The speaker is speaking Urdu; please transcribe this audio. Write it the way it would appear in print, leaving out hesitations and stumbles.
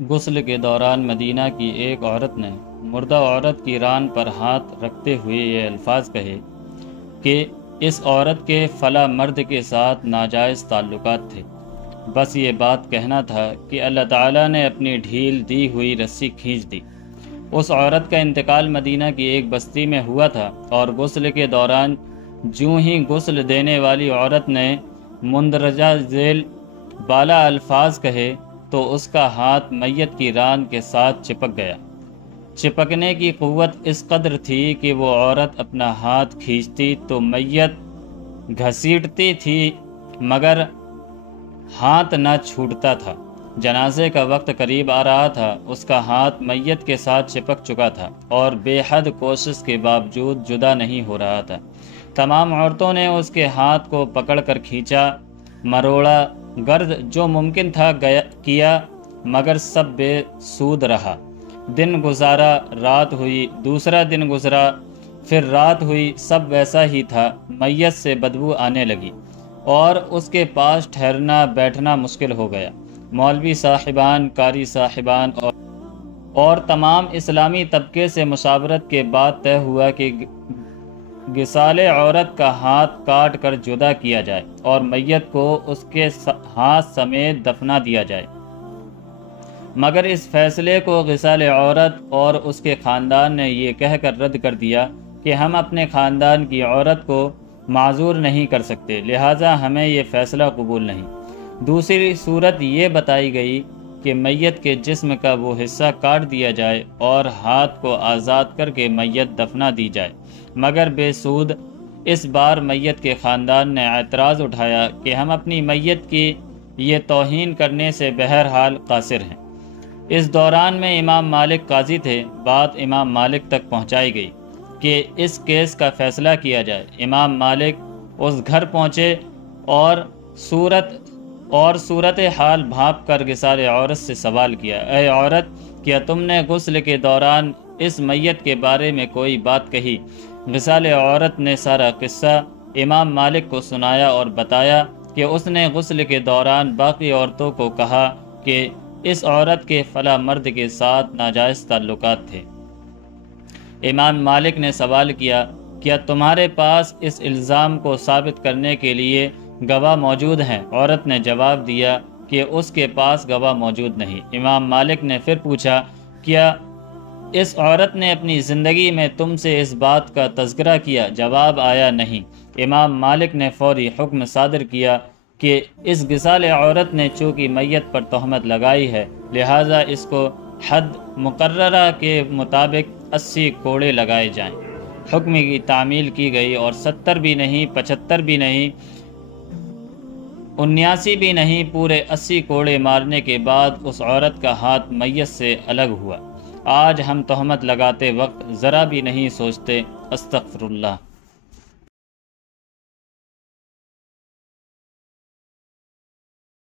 غسل کے دوران مدینہ کی ایک عورت نے مردہ عورت کی ران پر ہاتھ رکھتے ہوئے یہ الفاظ کہے کہ اس عورت کے فلاں مرد کے ساتھ ناجائز تعلقات تھے۔ بس یہ بات کہنا تھا کہ اللہ تعالیٰ نے اپنی ڈھیل دی ہوئی رسی کھینچ دی۔ اس عورت کا انتقال مدینہ کی ایک بستی میں ہوا تھا، اور غسل کے دوران جوں ہی غسل دینے والی عورت نے مندرجہ ذیل بالا الفاظ کہے تو اس کا ہاتھ میت کی ران کے ساتھ چپک گیا۔ چپکنے کی قوت اس قدر تھی کہ وہ عورت اپنا ہاتھ کھینچتی تو میت گھسیٹتی تھی مگر ہاتھ نہ چھوٹتا تھا۔ جنازے کا وقت قریب آ رہا تھا، اس کا ہاتھ میت کے ساتھ چپک چکا تھا اور بے حد کوشش کے باوجود جدا نہیں ہو رہا تھا۔ تمام عورتوں نے اس کے ہاتھ کو پکڑ کر کھینچا، مروڑا، گرد جو ممکن تھا کیا، مگر سب بے سود رہا۔ دن گزارا، رات ہوئی، دوسرا دن گزرا، پھر رات ہوئی، سب ویسا ہی تھا۔ میت سے بدبو آنے لگی اور اس کے پاس ٹھہرنا بیٹھنا مشکل ہو گیا۔ مولوی صاحبان، قاری صاحبان اور تمام اسلامی طبقے سے مشاورت کے بعد طے ہوا کہ غسال عورت کا ہاتھ کاٹ کر جدا کیا جائے اور میت کو اس کے ہاتھ سمیت دفنا دیا جائے۔ مگر اس فیصلے کو غسال عورت اور اس کے خاندان نے یہ کہہ کر رد کر دیا کہ ہم اپنے خاندان کی عورت کو معذور نہیں کر سکتے، لہٰذا ہمیں یہ فیصلہ قبول نہیں۔ دوسری صورت یہ بتائی گئی کہ میت کے جسم کا وہ حصہ کاٹ دیا جائے اور ہاتھ کو آزاد کر کے میت دفنا دی جائے، مگر بے سود۔ اس بار میت کے خاندان نے اعتراض اٹھایا کہ ہم اپنی میت کی یہ توہین کرنے سے بہرحال قاصر ہیں۔ اس دوران میں امام مالک قاضی تھے۔ بات امام مالک تک پہنچائی گئی کہ اس کیس کا فیصلہ کیا جائے۔ امام مالک اس گھر پہنچے اور صورت حال بھانپ کر غسال عورت سے سوال کیا، اے عورت، کیا تم نے غسل کے دوران اس میت کے بارے میں کوئی بات کہی؟ غسال عورت نے سارا قصہ امام مالک کو سنایا اور بتایا کہ اس نے غسل کے دوران باقی عورتوں کو کہا کہ اس عورت کے فلاں مرد کے ساتھ ناجائز تعلقات تھے۔ امام مالک نے سوال کیا، کیا تمہارے پاس اس الزام کو ثابت کرنے کے لیے گواہ موجود ہیں؟ عورت نے جواب دیا کہ اس کے پاس گواہ موجود نہیں۔ امام مالک نے پھر پوچھا، کیا اس عورت نے اپنی زندگی میں تم سے اس بات کا تذکرہ کیا؟ جواب آیا نہیں۔ امام مالک نے فوری حکم صادر کیا کہ اس غسال عورت نے چونکہ میت پر تہمت لگائی ہے، لہٰذا اس کو حد مقررہ کے مطابق 80 کوڑے لگائے جائیں۔ حکم کی تعمیل کی گئی اور 70 بھی نہیں، 75 بھی نہیں، 79 بھی نہیں، پورے 80 کوڑے مارنے کے بعد اس عورت کا ہاتھ میت سے الگ ہوا۔ آج ہم تہمت لگاتے وقت ذرا بھی نہیں سوچتے، استغفر اللہ۔